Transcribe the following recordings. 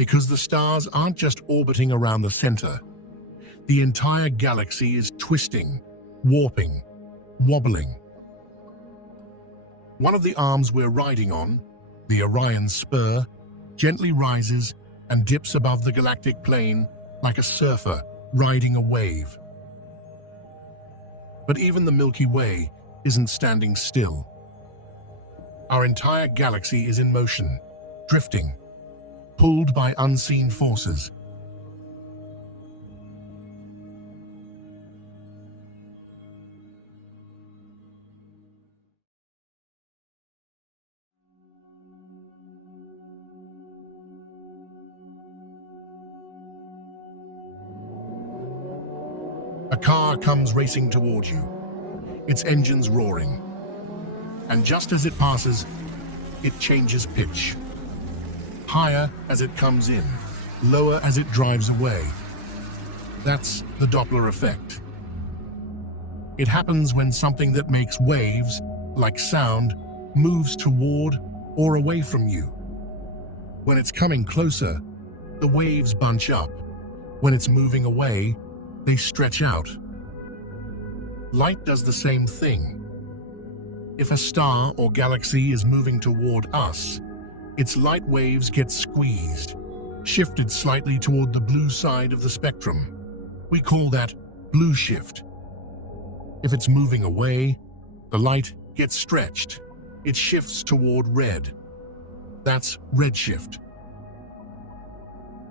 Because the stars aren't just orbiting around the center. The entire galaxy is twisting, warping, wobbling. One of the arms we're riding on, the Orion spur, gently rises and dips above the galactic plane like a surfer riding a wave. But even the Milky Way isn't standing still. Our entire galaxy is in motion, drifting, pulled by unseen forces. A car comes racing toward you, its engines roaring. And just as it passes, it changes pitch. Higher as it comes in, lower as it drives away. That's the Doppler effect. It happens when something that makes waves, like sound, moves toward or away from you. When it's coming closer, the waves bunch up. When it's moving away, they stretch out. Light does the same thing. If a star or galaxy is moving toward us, its light waves get squeezed, shifted slightly toward the blue side of the spectrum. We call that blue shift. If it's moving away, the light gets stretched. It shifts toward red. That's redshift.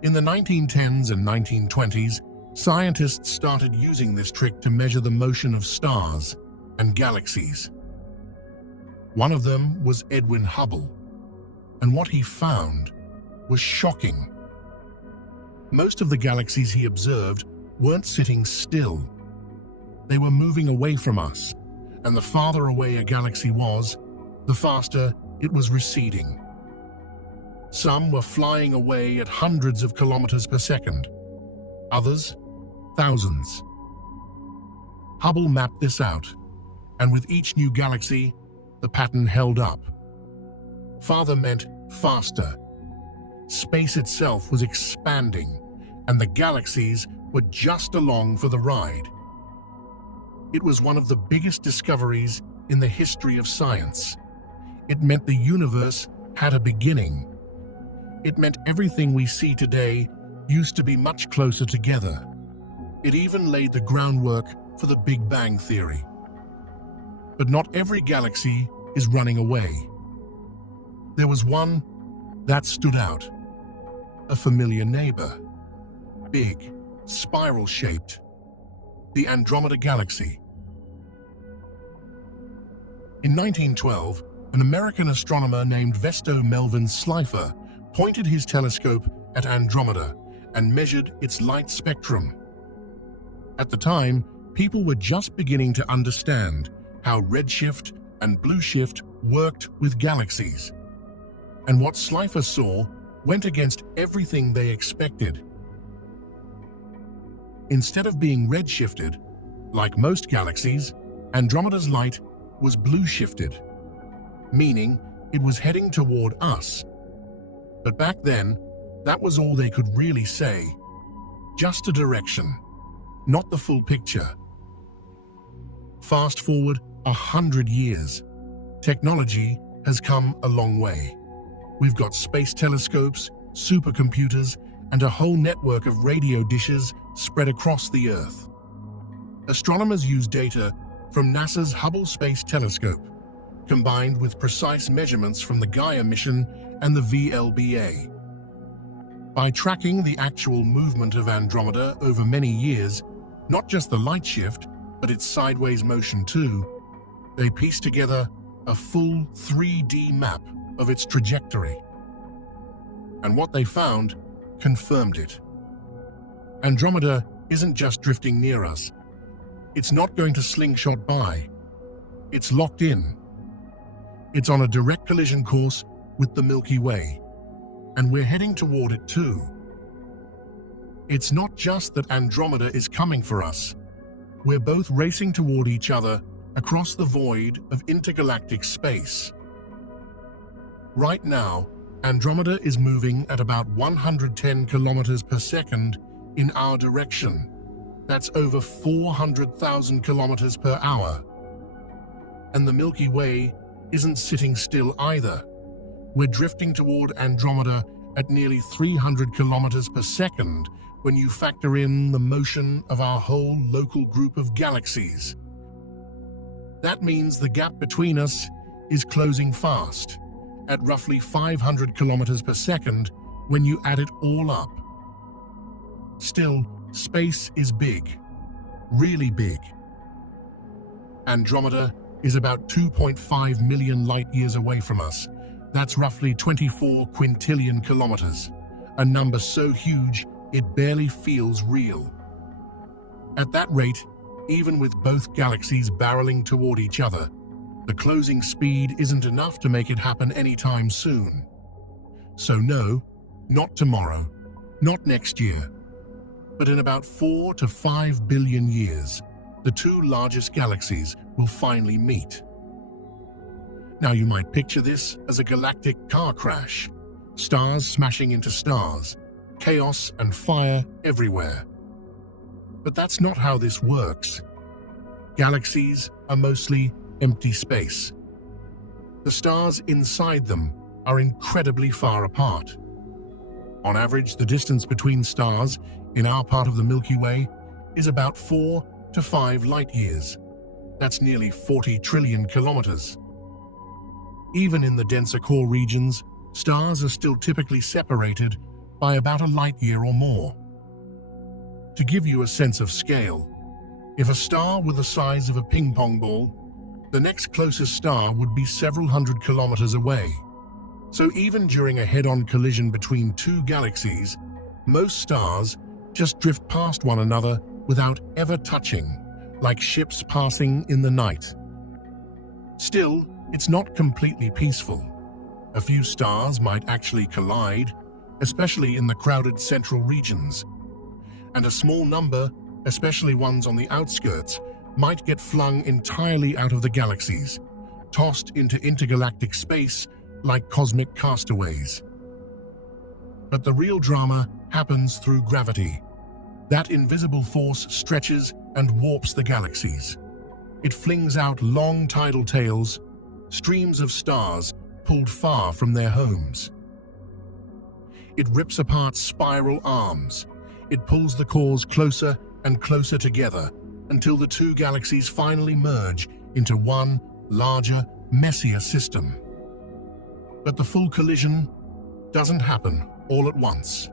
In the 1910s and 1920s, scientists started using this trick to measure the motion of stars and galaxies. One of them was Edwin Hubble, and what he found was shocking. Most of the galaxies he observed weren't sitting still. They were moving away from us, and the farther away a galaxy was, the faster it was receding. Some were flying away at hundreds of kilometers per second, others, thousands. Hubble mapped this out, and with each new galaxy, the pattern held up. Farther meant faster. Space itself was expanding, and the galaxies were just along for the ride. It was one of the biggest discoveries in the history of science. It meant the universe had a beginning. It meant everything we see today used to be much closer together. It even laid the groundwork for the Big Bang theory. But not every galaxy is running away. There was one that stood out, a familiar neighbor, big, spiral-shaped, the Andromeda Galaxy. In 1912, an American astronomer named Vesto Melvin Slipher pointed his telescope at Andromeda and measured its light spectrum. At the time, people were just beginning to understand how redshift and blueshift worked with galaxies. And what Slipher saw went against everything they expected. Instead of being redshifted, like most galaxies, Andromeda's light was blue-shifted, meaning it was heading toward us. But back then, that was all they could really say. Just a direction, not the full picture. Fast forward 100 years. Technology has come a long way. We've got space telescopes, supercomputers, and a whole network of radio dishes spread across the Earth. Astronomers use data from NASA's Hubble Space Telescope, combined with precise measurements from the Gaia mission and the VLBA. By tracking the actual movement of Andromeda over many years, not just the light shift, but its sideways motion too, they piece together a full 3D map of its trajectory. And what they found confirmed it. Andromeda isn't just drifting near us. It's not going to slingshot by. It's locked in. It's on a direct collision course with the Milky Way, and we're heading toward it too. It's not just that Andromeda is coming for us. We're both racing toward each other across the void of intergalactic space. Right now, Andromeda is moving at about 110 kilometers per second in our direction. That's over 400,000 kilometers per hour. And the Milky Way isn't sitting still either. We're drifting toward Andromeda at nearly 300 kilometers per second when you factor in the motion of our whole local group of galaxies. That means the gap between us is closing fast, at roughly 500 kilometers per second when you add it all up. Still, space is big, really big. Andromeda is about 2.5 million light-years away from us. That's roughly 24 quintillion kilometers, a number so huge it barely feels real. At that rate, even with both galaxies barreling toward each other, the closing speed isn't enough to make it happen anytime soon. So no, not tomorrow, not next year, but in about 4 to 5 billion years, the two largest galaxies will finally meet. Now you might picture this as a galactic car crash, stars smashing into stars, chaos and fire everywhere. But that's not how this works. Galaxies are mostly empty space. The stars inside them are incredibly far apart. On average, the distance between stars in our part of the Milky Way is about 4 to 5 light-years. That's nearly 40 trillion kilometers. Even in the denser core regions, stars are still typically separated by about a light-year or more. To give you a sense of scale, if a star were the size of a ping-pong ball, the next closest star would be several hundred kilometers away. So even during a head-on collision between two galaxies, most stars just drift past one another without ever touching, like ships passing in the night. Still, it's not completely peaceful. A few stars might actually collide, especially in the crowded central regions. And a small number, especially ones on the outskirts, might get flung entirely out of the galaxies, tossed into intergalactic space like cosmic castaways. But the real drama happens through gravity. That invisible force stretches and warps the galaxies. It flings out long tidal tails, streams of stars pulled far from their homes. It rips apart spiral arms. It pulls the cores closer and closer together until the two galaxies finally merge into one larger, messier system. But the full collision doesn't happen all at once.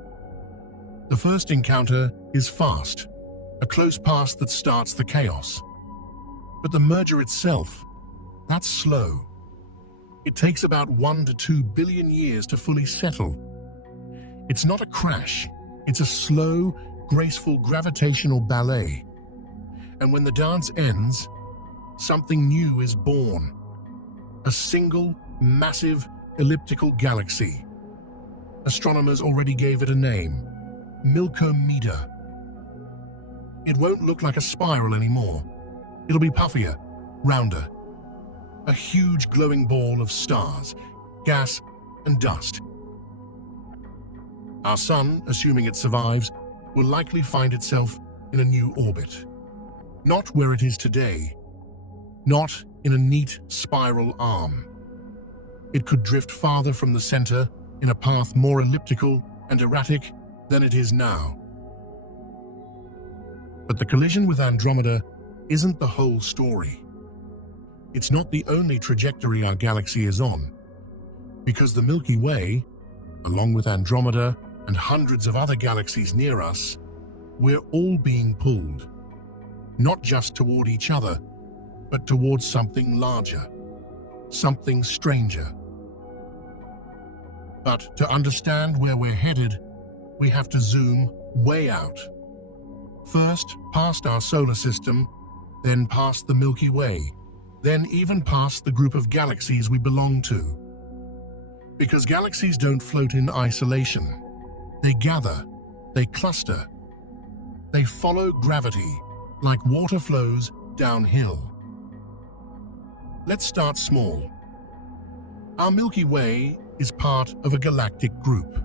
The first encounter is fast, a close pass that starts the chaos. But the merger itself, that's slow. It takes about 1 to 2 billion years to fully settle. It's not a crash, it's a slow, graceful gravitational ballet. And when the dance ends, something new is born. A single, massive, elliptical galaxy. Astronomers already gave it a name, Milkomeda. It won't look like a spiral anymore. It'll be puffier, rounder. A huge glowing ball of stars, gas, and dust. Our sun, assuming it survives, will likely find itself in a new orbit. Not where it is today. Not in a neat spiral arm. It could drift farther from the center in a path more elliptical and erratic than it is now. But the collision with Andromeda isn't the whole story. It's not the only trajectory our galaxy is on, because the Milky Way, along with Andromeda and hundreds of other galaxies near us, we're all being pulled, not just toward each other, but towards something larger, something stranger. But to understand where we're headed, we have to zoom way out. First, past our solar system, then past the Milky Way, then even past the group of galaxies we belong to. Because galaxies don't float in isolation. They gather, they cluster, they follow gravity like water flows downhill. Let's start small. Our Milky Way is part of a galactic group,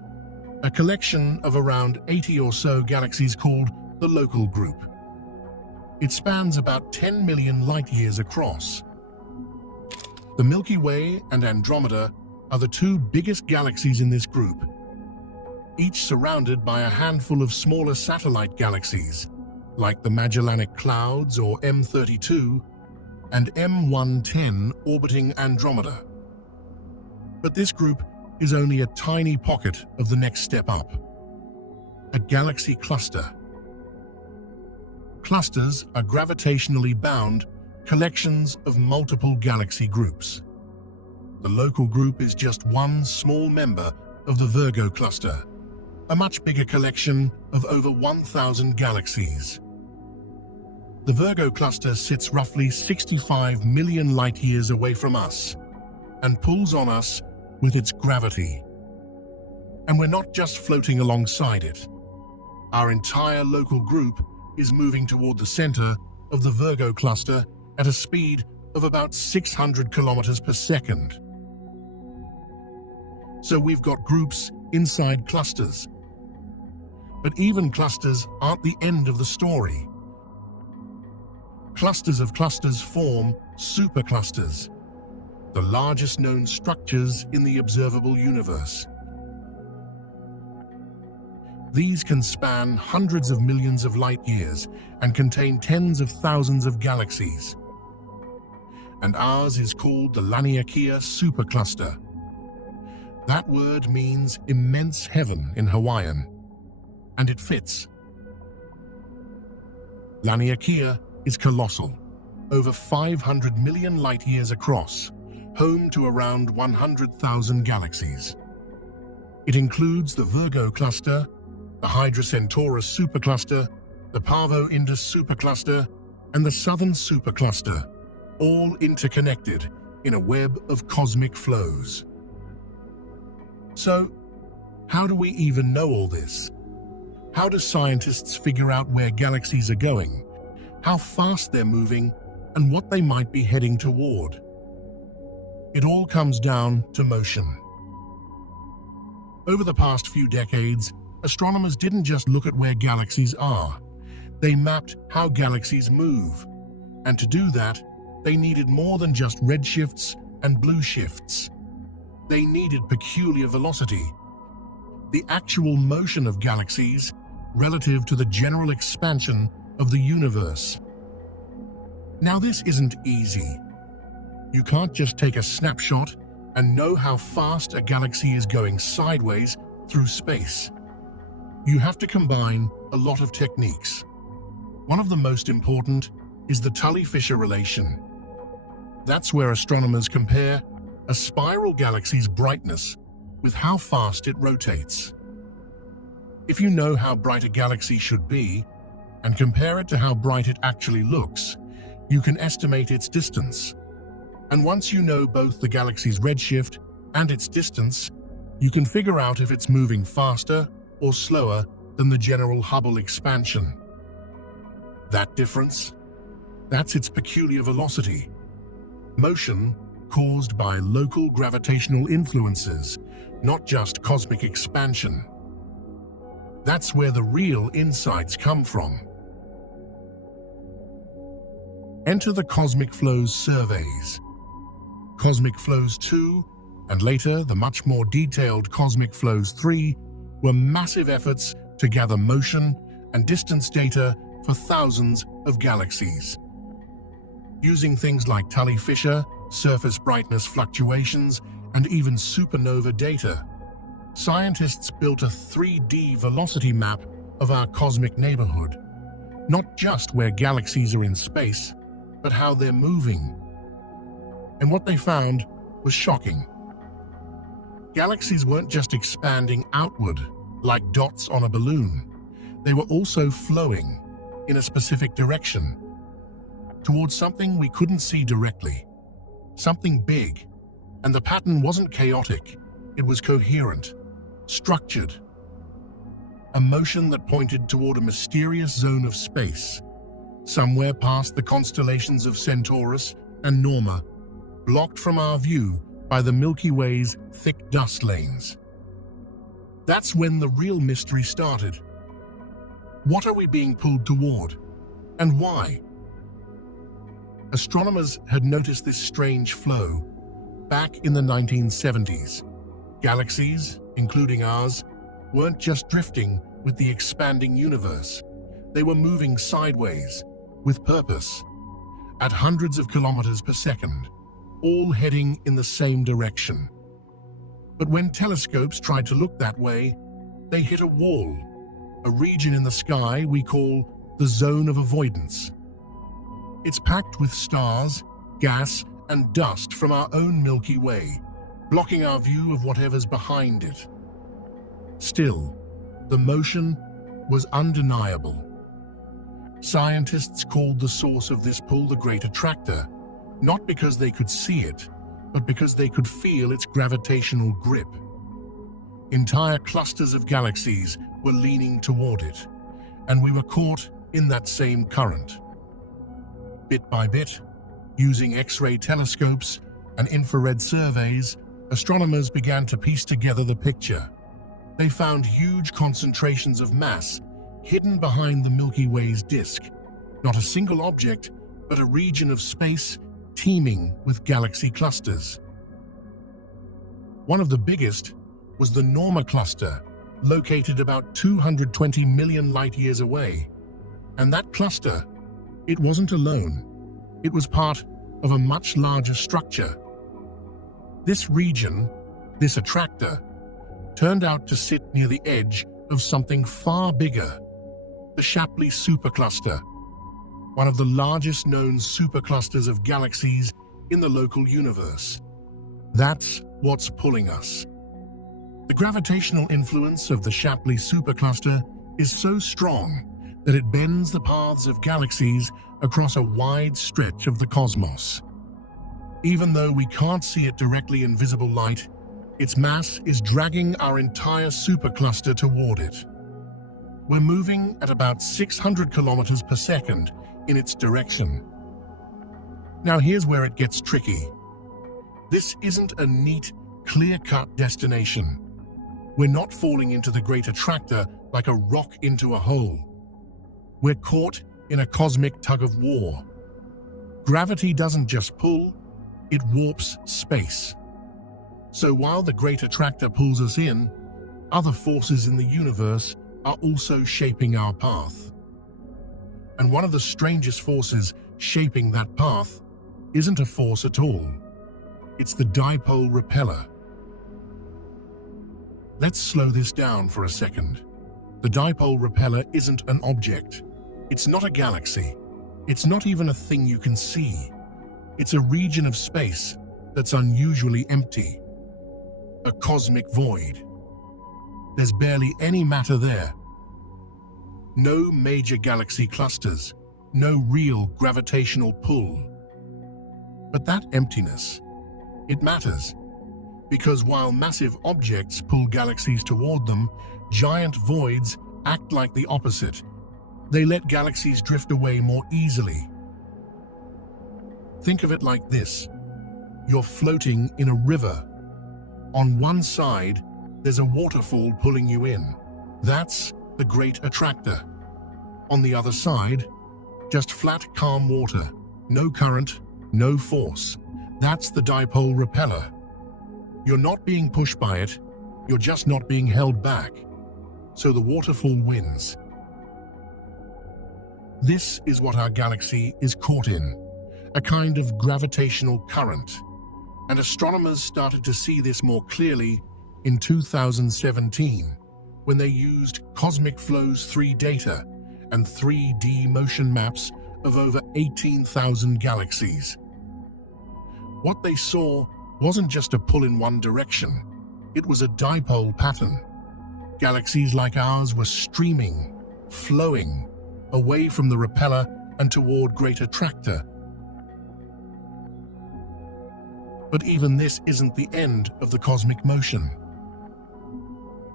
a collection of around 80 or so galaxies called the local group. It spans about 10 million light-years across. The Milky Way and Andromeda are the two biggest galaxies in this group, each surrounded by a handful of smaller satellite galaxies, like the Magellanic Clouds or M32 and M110 orbiting Andromeda. But this group is only a tiny pocket of the next step up, a galaxy cluster. Clusters are gravitationally bound collections of multiple galaxy groups. The local group is just one small member of the Virgo cluster, a much bigger collection of over 1,000 galaxies. The Virgo cluster sits roughly 65 million light-years away from us and pulls on us with its gravity. And we're not just floating alongside it. Our entire local group is moving toward the center of the Virgo cluster at a speed of about 600 kilometers per second. So we've got groups inside clusters. But even clusters aren't the end of the story. Clusters of clusters form superclusters, the largest known structures in the observable universe. These can span hundreds of millions of light-years and contain tens of thousands of galaxies. And ours is called the Laniakea supercluster. That word means immense heaven in Hawaiian, and it fits. Laniakea is colossal, over 500 million light-years across, home to around 100,000 galaxies. It includes the Virgo cluster, the Hydra Centaurus supercluster, the Pavo Indus supercluster, and the Southern supercluster, all interconnected in a web of cosmic flows. So, how do we even know all this? How do scientists figure out where galaxies are going, how fast they're moving, and what they might be heading toward? It all comes down to motion. Over the past few decades, astronomers didn't just look at where galaxies are. They mapped how galaxies move. And to do that, they needed more than just redshifts and blue shifts. They needed peculiar velocity, the actual motion of galaxies relative to the general expansion of the universe. Now, this isn't easy. You can't just take a snapshot and know how fast a galaxy is going sideways through space. You have to combine a lot of techniques. One of the most important is the Tully-Fisher relation. That's where astronomers compare a spiral galaxy's brightness with how fast it rotates. If you know how bright a galaxy should be and compare it to how bright it actually looks, you can estimate its distance. And once you know both the galaxy's redshift and its distance, you can figure out if it's moving faster or slower than the general Hubble expansion. That difference? That's its peculiar velocity. Motion caused by local gravitational influences, not just cosmic expansion. That's where the real insights come from. Enter the Cosmic Flows surveys. Cosmic Flows 2, and later the much more detailed Cosmic Flows 3, were massive efforts to gather motion and distance data for thousands of galaxies. Using things like Tully-Fisher, surface brightness fluctuations, and even supernova data, scientists built a 3D velocity map of our cosmic neighborhood, not just where galaxies are in space, but how they're moving. And what they found was shocking. Galaxies weren't just expanding outward like dots on a balloon. They were also flowing in a specific direction, towards something we couldn't see directly, something big. And the pattern wasn't chaotic, it was coherent, structured. A motion that pointed toward a mysterious zone of space, somewhere past the constellations of Centaurus and Norma, blocked from our view by the Milky Way's thick dust lanes. That's when the real mystery started. What are we being pulled toward, and why? Astronomers had noticed this strange flow back in the 1970s. Galaxies, including ours, weren't just drifting with the expanding universe. They were moving sideways, with purpose, at hundreds of kilometers per second, all heading in the same direction. But when telescopes tried to look that way, they hit a wall, a region in the sky we call the zone of avoidance. It's packed with stars, gas, and dust from our own Milky Way, blocking our view of whatever's behind it. Still, the motion was undeniable. Scientists called the source of this pull the Great Attractor, not because they could see it, but because they could feel its gravitational grip. Entire clusters of galaxies were leaning toward it, and we were caught in that same current. Bit by bit, using X-ray telescopes and infrared surveys, astronomers began to piece together the picture. They found huge concentrations of mass hidden behind the Milky Way's disk. Not a single object, but a region of space teeming with galaxy clusters. One of the biggest was the Norma cluster, located about 220 million light-years away. And that cluster, it wasn't alone. It was part of a much larger structure. This region, this attractor, turned out to sit near the edge of something far bigger, the Shapley supercluster, one of the largest known superclusters of galaxies in the local universe. That's what's pulling us. The gravitational influence of the Shapley supercluster is so strong that it bends the paths of galaxies across a wide stretch of the cosmos. Even though we can't see it directly in visible light, its mass is dragging our entire supercluster toward it. We're moving at about 600 kilometers per second in its direction. Now here's where it gets tricky. This isn't a neat, clear-cut destination. We're not falling into the Great Attractor like a rock into a hole. We're caught in a cosmic tug-of-war. Gravity doesn't just pull, it warps space. So while the Great Attractor pulls us in, other forces in the universe are also shaping our path. And one of the strangest forces shaping that path isn't a force at all. It's the dipole repeller. Let's slow this down for a second. The dipole repeller isn't an object. It's not a galaxy. It's not even a thing you can see. It's a region of space that's unusually empty. A cosmic void. There's barely any matter there. No major galaxy clusters, no real gravitational pull. But that emptiness, it matters. Because while massive objects pull galaxies toward them, giant voids act like the opposite. They let galaxies drift away more easily. Think of it like this. You're floating in a river. On one side, there's a waterfall pulling you in. That's the Great Attractor. On the other side, just flat, calm water. No current, no force. That's the dipole repeller. You're not being pushed by it, you're just not being held back. So the waterfall wins. This is what our galaxy is caught in, a kind of gravitational current. And astronomers started to see this more clearly in 2017, when they used Cosmic Flow's 3 data and 3D motion maps of over 18,000 galaxies. What they saw wasn't just a pull in one direction, it was a dipole pattern. Galaxies like ours were streaming, flowing, away from the repeller and toward Great Attractor. But even this isn't the end of the cosmic motion.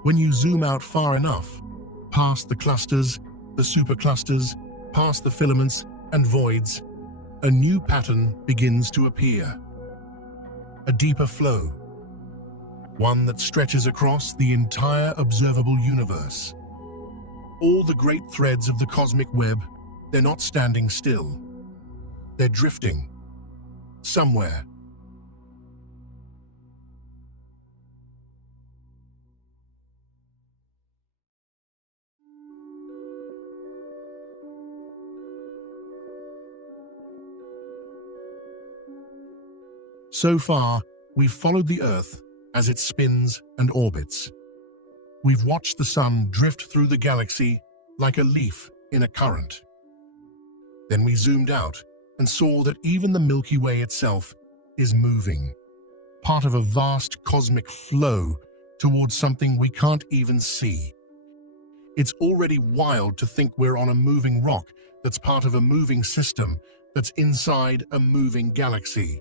When you zoom out far enough, past the clusters, the superclusters, past the filaments and voids, a new pattern begins to appear. a deeper flow, one that stretches across the entire observable universe. All the great threads of the cosmic web, they're not standing still. They're drifting somewhere. So far, we've followed the Earth as it spins and orbits. We've watched the sun drift through the galaxy like a leaf in a current. Then we zoomed out and saw that even the Milky Way itself is moving, part of a vast cosmic flow towards something we can't even see. It's already wild to think we're on a moving rock that's part of a moving system that's inside a moving galaxy.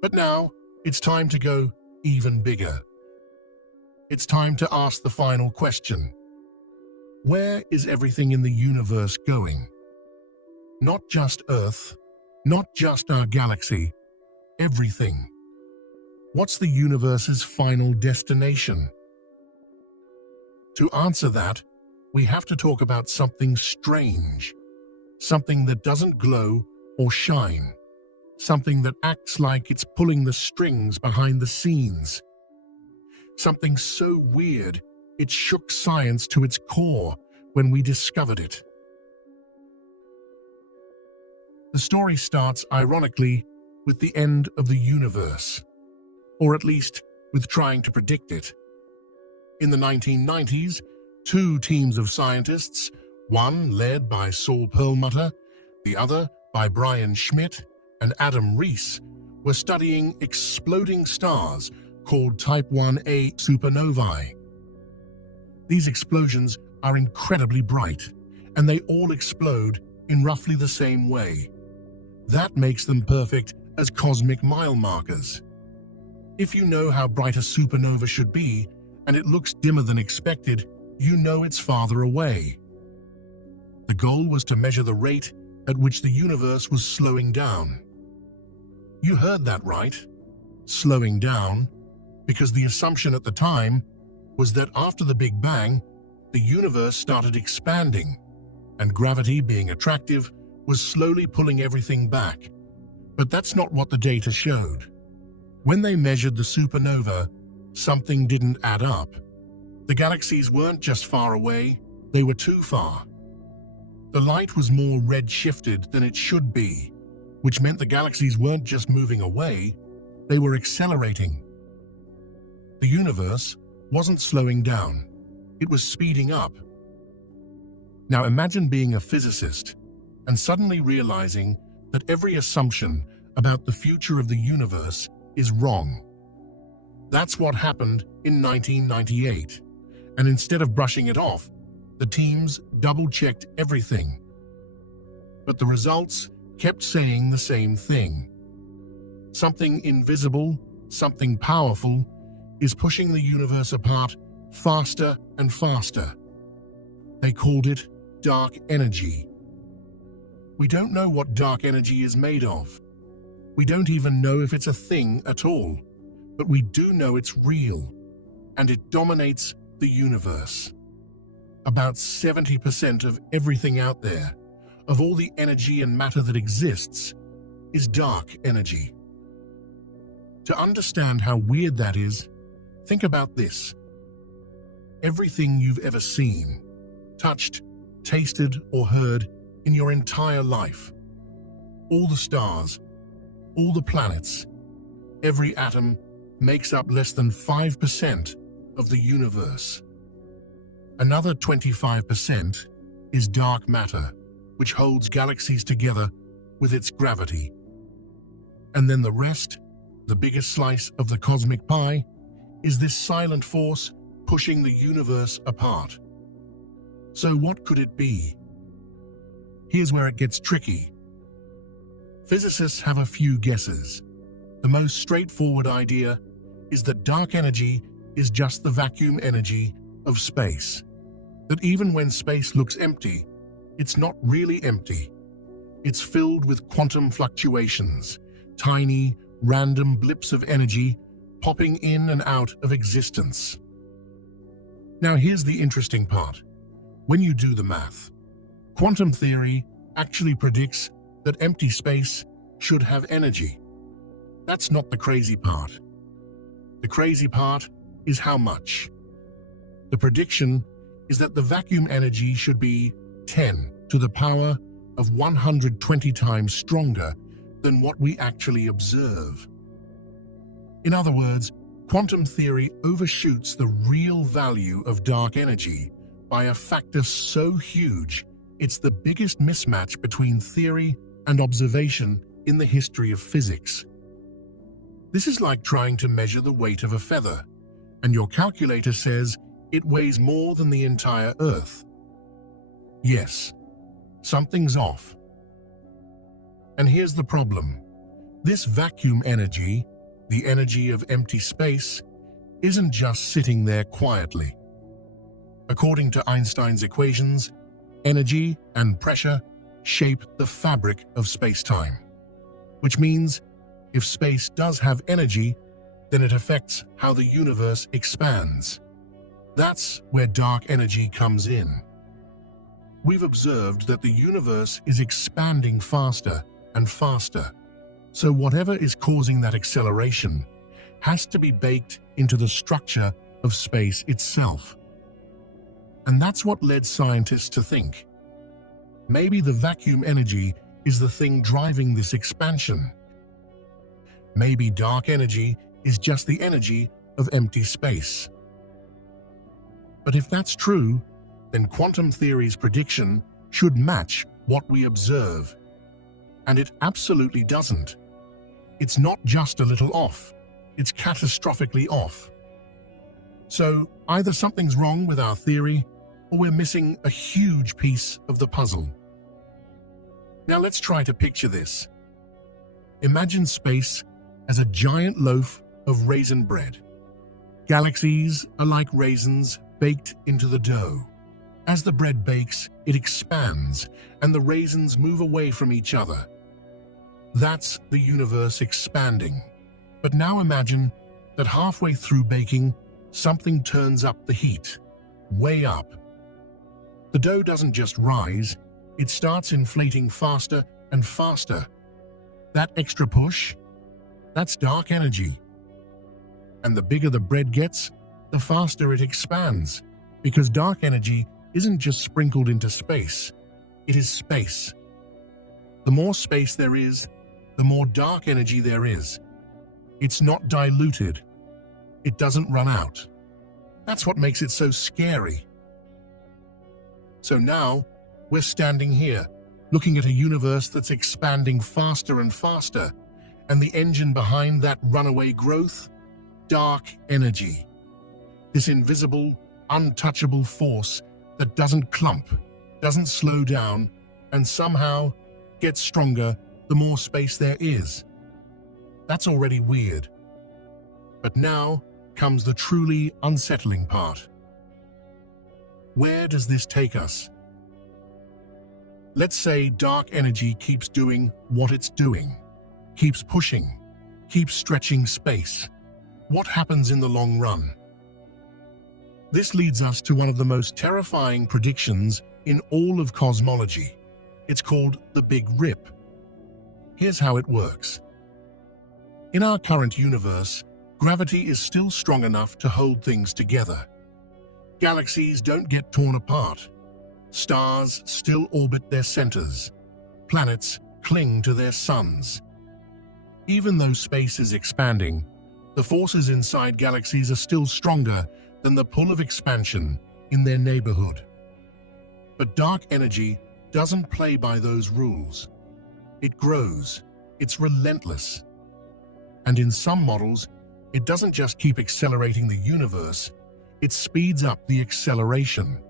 But now, it's time to go even bigger. It's time to ask the final question. Where is everything in the universe going? Not just Earth, not just our galaxy, everything. What's the universe's final destination? To answer that, we have to talk about something strange, something that doesn't glow or shine, something that acts like it's pulling the strings behind the scenes, something so weird it shook science to its core when we discovered it. The story starts, ironically, with the end of the universe, or at least with trying to predict it. In the 1990s, two teams of scientists, one led by Saul Perlmutter, the other by Brian Schmidt and Adam Rees, were studying exploding stars called Type 1a supernovae. These explosions are incredibly bright, and they all explode in roughly the same way. That makes them perfect as cosmic mile markers. If you know how bright a supernova should be, and it looks dimmer than expected, you know it's farther away. The goal was to measure the rate at which the universe was slowing down. You heard that right, slowing down, because the assumption at the time was that after the Big Bang, the universe started expanding, and gravity, being attractive, was slowly pulling everything back. But that's not what the data showed. When they measured the supernova, something didn't add up. The galaxies weren't just far away, they were too far. The light was more red-shifted than it should be, which meant the galaxies weren't just moving away, they were accelerating. The universe wasn't slowing down, it was speeding up. Now imagine being a physicist and suddenly realizing that every assumption about the future of the universe is wrong. That's what happened in 1998, and instead of brushing it off, the teams double-checked everything. But the results kept saying the same thing. Something invisible, something powerful, is pushing the universe apart faster and faster. They called it dark energy. We don't know what dark energy is made of. We don't even know if it's a thing at all, but we do know it's real, and it dominates the universe. About 70% of everything out there, of all the energy and matter that exists, is dark energy. To understand how weird that is, think about this. Everything you've ever seen, touched, tasted, or heard in your entire life, all the stars, all the planets, every atom makes up less than 5% of the universe. Another 25% is dark matter, which holds galaxies together with its gravity. And then the rest, the biggest slice of the cosmic pie, is this silent force pushing the universe apart. So what could it be? Here's where it gets tricky. Physicists have a few guesses. The most straightforward idea is that dark energy is just the vacuum energy of space. That even when space looks empty, it's not really empty. It's filled with quantum fluctuations, tiny, random blips of energy popping in and out of existence. Now here's the interesting part. When you do the math, quantum theory actually predicts that empty space should have energy. That's not the crazy part. The crazy part is how much. The prediction is that the vacuum energy should be 10 to the power of 120 times stronger than what we actually observe. In other words, quantum theory overshoots the real value of dark energy by a factor so huge it's the biggest mismatch between theory and observation in the history of physics. This is like trying to measure the weight of a feather, and your calculator says it weighs more than the entire Earth. Yes, something's off. And here's the problem. This vacuum energy, the energy of empty space, isn't just sitting there quietly. According to Einstein's equations, energy and pressure shape the fabric of space-time, which means if space does have energy, then it affects how the universe expands. That's where dark energy comes in. We've observed that the universe is expanding faster and faster, so whatever is causing that acceleration has to be baked into the structure of space itself. And that's what led scientists to think, maybe the vacuum energy is the thing driving this expansion. Maybe dark energy is just the energy of empty space. But if that's true, then quantum theory's prediction should match what we observe. And it absolutely doesn't. It's not just a little off, it's catastrophically off. So either something's wrong with our theory, or we're missing a huge piece of the puzzle. Now let's try to picture this. Imagine space as a giant loaf of raisin bread. Galaxies are like raisins baked into the dough. As the bread bakes, it expands, and the raisins move away from each other. That's the universe expanding. But now imagine that halfway through baking, something turns up the heat, way up. The dough doesn't just rise, it starts inflating faster and faster. That extra push, that's dark energy. And the bigger the bread gets, the faster it expands, because dark energy isn't just sprinkled into space, it is space. The more space there is, the more dark energy there is. It's not diluted. It doesn't run out. That's what makes it so scary. So now, we're standing here, looking at a universe that's expanding faster and faster, and the engine behind that runaway growth? Dark energy. This invisible, untouchable force that doesn't clump, doesn't slow down, and somehow gets stronger the more space there is. That's already weird. But now comes the truly unsettling part. Where does this take us? Let's say dark energy keeps doing what it's doing, keeps pushing, keeps stretching space. What happens in the long run? This leads us to one of the most terrifying predictions in all of cosmology. It's called the Big Rip. Here's how it works. In our current universe, gravity is still strong enough to hold things together. Galaxies don't get torn apart. Stars still orbit their centers. Planets cling to their suns. Even though space is expanding, the forces inside galaxies are still stronger than the pull of expansion in their neighborhood. But dark energy doesn't play by those rules. It grows. It's relentless. And in some models, it doesn't just keep accelerating the universe, it speeds up the acceleration.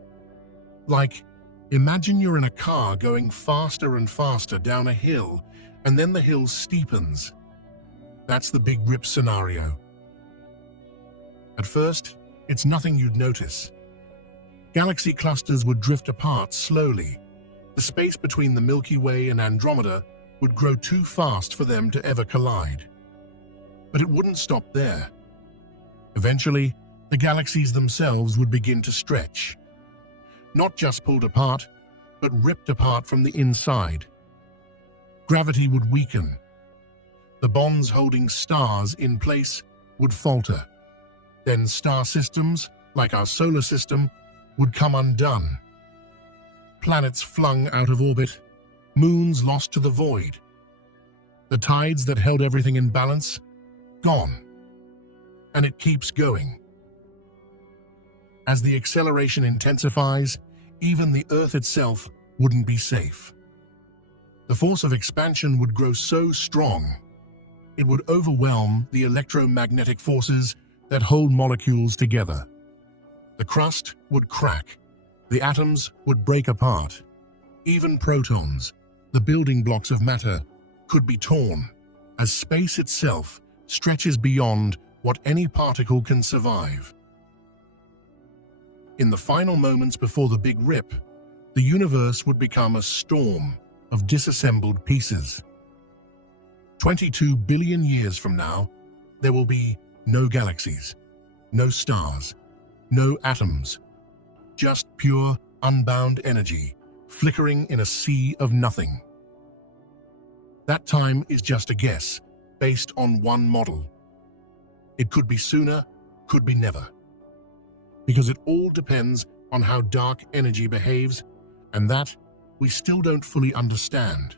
Like, imagine you're in a car going faster and faster down a hill, and then the hill steepens. That's the Big Rip scenario. At first, it's nothing you'd notice. Galaxy clusters would drift apart slowly. The space between the Milky Way and Andromeda would grow too fast for them to ever collide. But it wouldn't stop there. Eventually, the galaxies themselves would begin to stretch. Not just pulled apart, but ripped apart from the inside. Gravity would weaken. The bonds holding stars in place would falter. Then star systems, like our solar system, would come undone. Planets flung out of orbit, moons lost to the void. The tides that held everything in balance, gone. And it keeps going. As the acceleration intensifies, even the Earth itself wouldn't be safe. The force of expansion would grow so strong, it would overwhelm the electromagnetic forces that hold molecules together. The crust would crack, the atoms would break apart. Even protons, the building blocks of matter, could be torn, as space itself stretches beyond what any particle can survive. In the final moments before the Big Rip, the universe would become a storm of disassembled pieces. 22 billion years from now, there will be no galaxies, no stars, no atoms, just pure, unbound energy flickering in a sea of nothing. That time is just a guess, based on one model. It could be sooner, could be never. Because it all depends on how dark energy behaves, and that we still don't fully understand.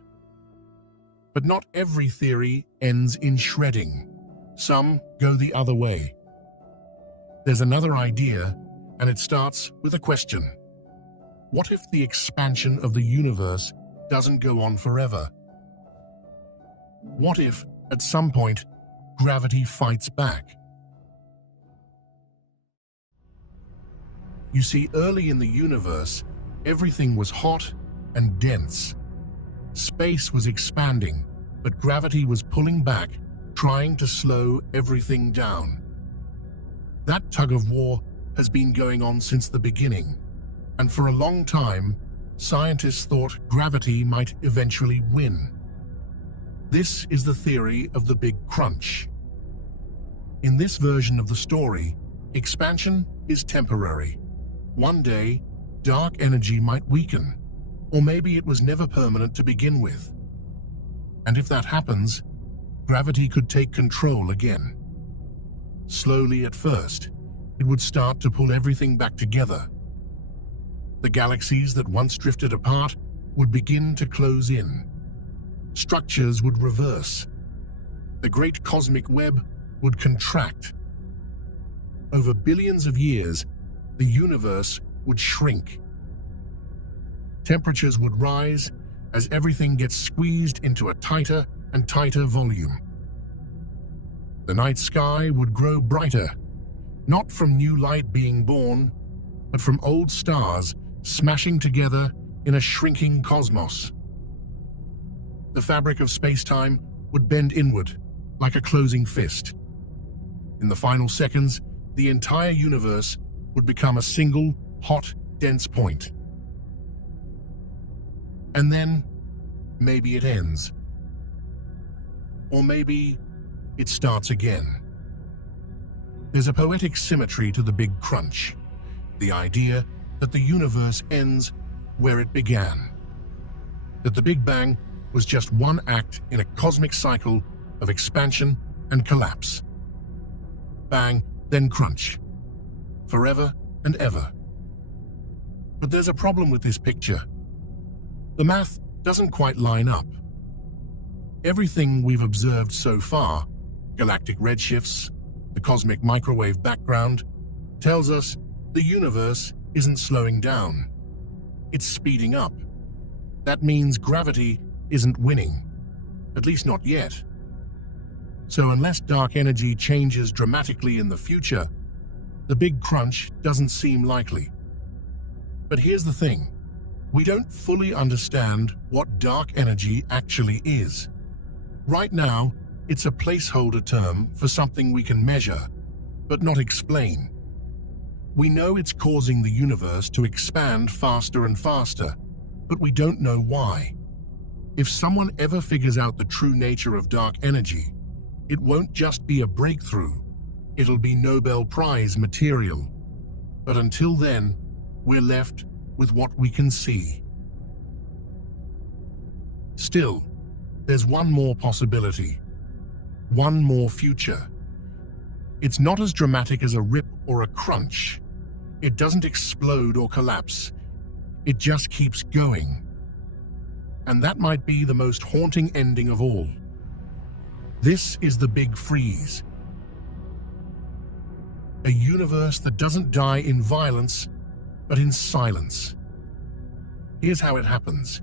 But not every theory ends in shredding. Some go the other way. There's another idea, and it starts with a question. What if the expansion of the universe doesn't go on forever? What if, at some point, gravity fights back? You see, early in the universe, everything was hot and dense. Space was expanding, but gravity was pulling back, trying to slow everything down. That tug of war has been going on since the beginning, and for a long time, scientists thought gravity might eventually win. This is the theory of the Big Crunch. In this version of the story, expansion is temporary. One day, dark energy might weaken, or maybe it was never permanent to begin with. And if that happens, gravity could take control again. Slowly at first, it would start to pull everything back together. The galaxies that once drifted apart would begin to close in. Structures would reverse. The great cosmic web would contract. Over billions of years, the universe would shrink. Temperatures would rise as everything gets squeezed into a tighter and tighter volume. The night sky would grow brighter, not from new light being born, but from old stars smashing together in a shrinking cosmos. The fabric of space-time would bend inward like a closing fist. In the final seconds, the entire universe would become a single, hot, dense point. And then, maybe it ends. Or maybe it starts again. There's a poetic symmetry to the Big Crunch, the idea that the universe ends where it began. That the Big Bang was just one act in a cosmic cycle of expansion and collapse. Bang, then crunch. Forever and ever. But there's a problem with this picture. The math doesn't quite line up. Everything we've observed so far, galactic redshifts, the cosmic microwave background, tells us the universe isn't slowing down. It's speeding up. That means gravity isn't winning, at least not yet. So unless dark energy changes dramatically in the future, the Big Crunch doesn't seem likely. But here's the thing. We don't fully understand what dark energy actually is. Right now, it's a placeholder term for something we can measure, but not explain. We know it's causing the universe to expand faster and faster, but we don't know why. If someone ever figures out the true nature of dark energy, It won't just be a breakthrough, it'll be Nobel Prize material. But until then, we're left with what we can see. Still, there's one more possibility, one more future. It's not as dramatic as a rip or a crunch. It doesn't explode or collapse. It just keeps going. And that might be the most haunting ending of all. This is the Big Freeze. A universe that doesn't die in violence, but in silence. Here's how it happens.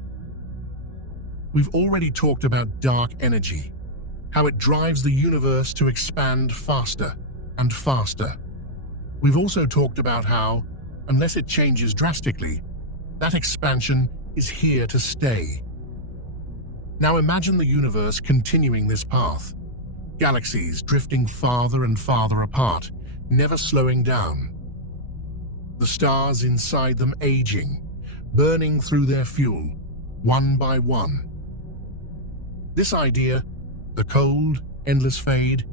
We've already talked about dark energy, how it drives the universe to expand faster and faster. We've also talked about how, unless it changes drastically, that expansion is here to stay. Now imagine the universe continuing this path. Galaxies drifting farther and farther apart, never slowing down. The stars inside them aging, burning through their fuel, one by one. This idea, the cold, endless fade,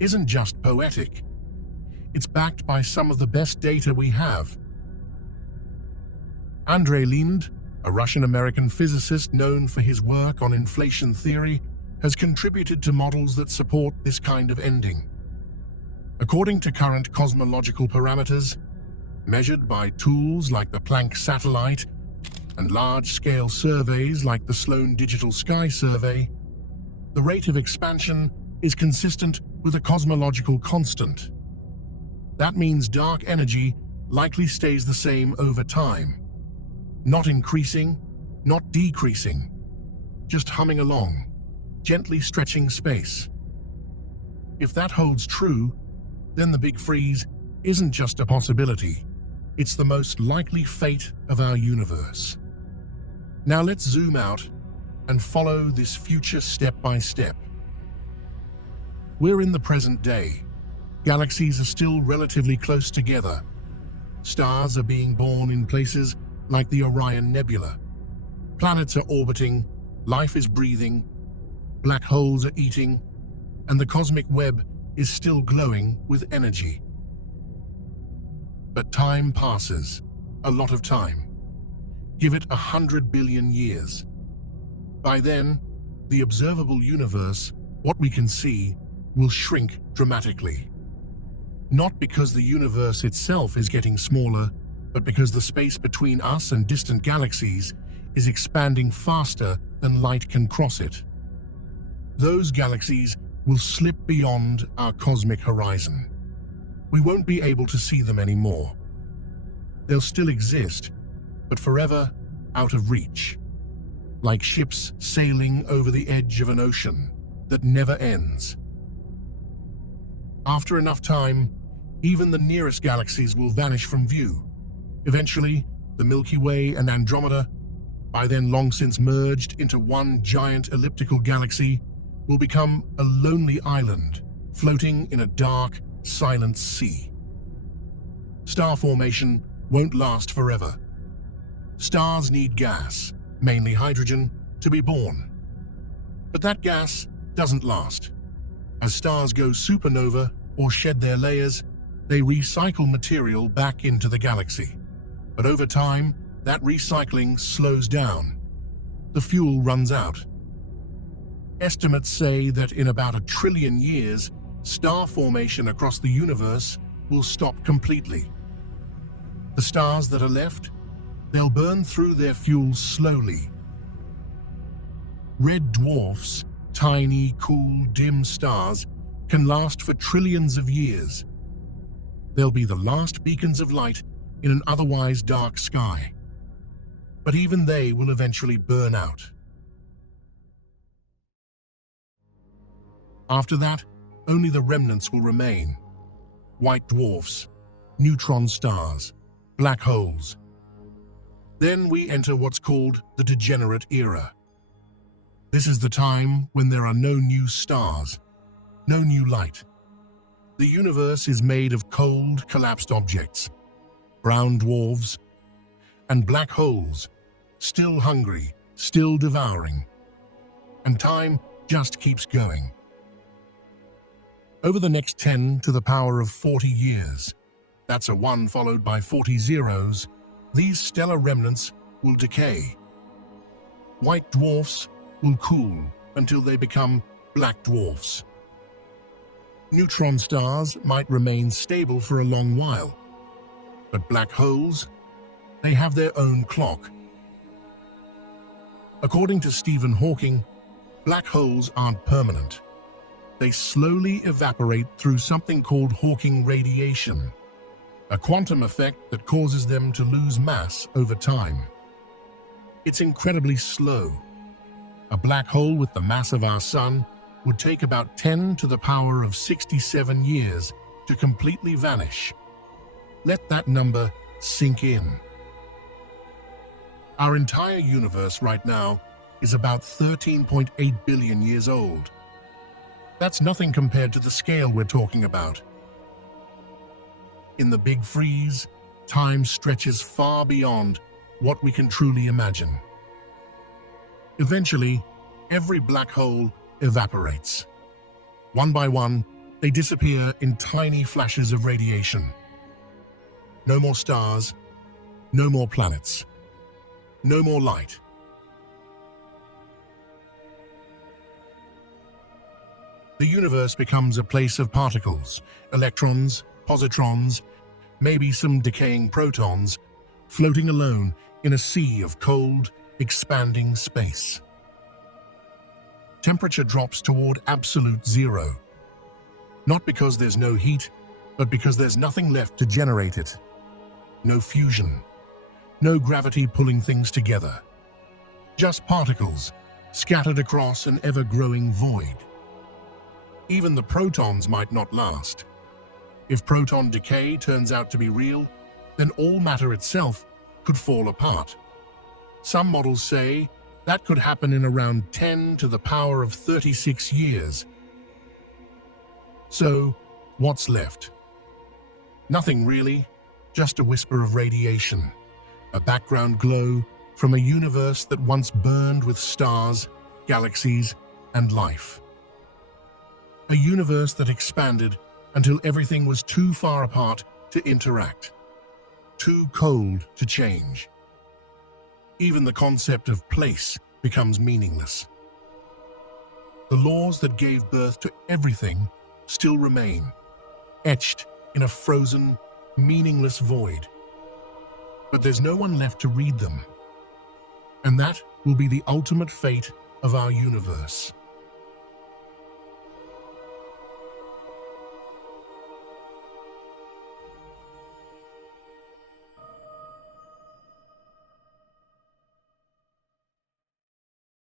isn't just poetic. It's backed by some of the best data we have. Andrei Lind, a Russian-American physicist known for his work on inflation theory, has contributed to models that support this kind of ending. According to current cosmological parameters, measured by tools like the Planck satellite and large-scale surveys like the Sloan Digital Sky Survey, the rate of expansion is consistent with a cosmological constant. That means dark energy likely stays the same over time. Not increasing, not decreasing, just humming along, gently stretching space. If that holds true, then the Big Freeze isn't just a possibility, it's the most likely fate of our universe. Now let's zoom out and follow this future step by step. We're in the present day. Galaxies are still relatively close together. Stars are being born in places like the Orion Nebula. Planets are orbiting, life is breathing, black holes are eating, and the cosmic web is still glowing with energy. But time passes, a lot of time. Give it 100 billion years. By then, the observable universe, what we can see, will shrink dramatically. Not because the universe itself is getting smaller, but because the space between us and distant galaxies is expanding faster than light can cross it. Those galaxies will slip beyond our cosmic horizon. We won't be able to see them anymore. They'll still exist, but forever out of reach, like ships sailing over the edge of an ocean that never ends. After enough time, even the nearest galaxies will vanish from view. Eventually, the Milky Way and Andromeda, by then long since merged into one giant elliptical galaxy, will become a lonely island floating in a dark, silent sea. Star formation won't last forever. Stars need gas, mainly hydrogen, to be born. But that gas doesn't last. As stars go supernova or shed their layers, they recycle material back into the galaxy. But over time, that recycling slows down. The fuel runs out. Estimates say that in about 1 trillion years, star formation across the universe will stop completely. The stars that are left, they'll burn through their fuel slowly. Red dwarfs, tiny, cool, dim stars, can last for trillions of years. They'll be the last beacons of light in an otherwise dark sky. But even they will eventually burn out. After that, only the remnants will remain. White dwarfs, neutron stars, black holes. Then we enter what's called the degenerate era. This is the time when there are no new stars, no new light. The universe is made of cold, collapsed objects, brown dwarfs, and black holes, still hungry, still devouring. And time just keeps going. Over the next 10 to the power of 40 years, that's a 1 followed by 40 zeros, these stellar remnants will decay. White dwarfs will cool until they become black dwarfs. Neutron stars might remain stable for a long while, but black holes, they have their own clock. According to Stephen Hawking, black holes aren't permanent. They slowly evaporate through something called Hawking radiation, a quantum effect that causes them to lose mass over time. It's incredibly slow. A black hole with the mass of our Sun would take about 10 to the power of 67 years to completely vanish. Let that number sink in. Our entire universe right now is about 13.8 billion years old. That's nothing compared to the scale we're talking about. In the Big Freeze, time stretches far beyond what we can truly imagine. Eventually, every black hole evaporates. One by one, they disappear in tiny flashes of radiation. No more stars, no more planets, no more light. The universe becomes a place of particles, electrons, positrons, maybe some decaying protons, floating alone in a sea of cold, expanding space. Temperature drops toward absolute zero. Not because there's no heat, but because there's nothing left to generate it. No fusion, no gravity pulling things together. Just particles scattered across an ever-growing void. Even the protons might not last. If proton decay turns out to be real, then all matter itself could fall apart. Some models say that could happen in around 10 to the power of 36 years. So, what's left? Nothing really, just a whisper of radiation, a background glow from a universe that once burned with stars, galaxies, and life. A universe that expanded until everything was too far apart to interact, too cold to change. Even the concept of place becomes meaningless. The laws that gave birth to everything still remain, etched in a frozen, meaningless void. But there's no one left to read them. And that will be the ultimate fate of our universe.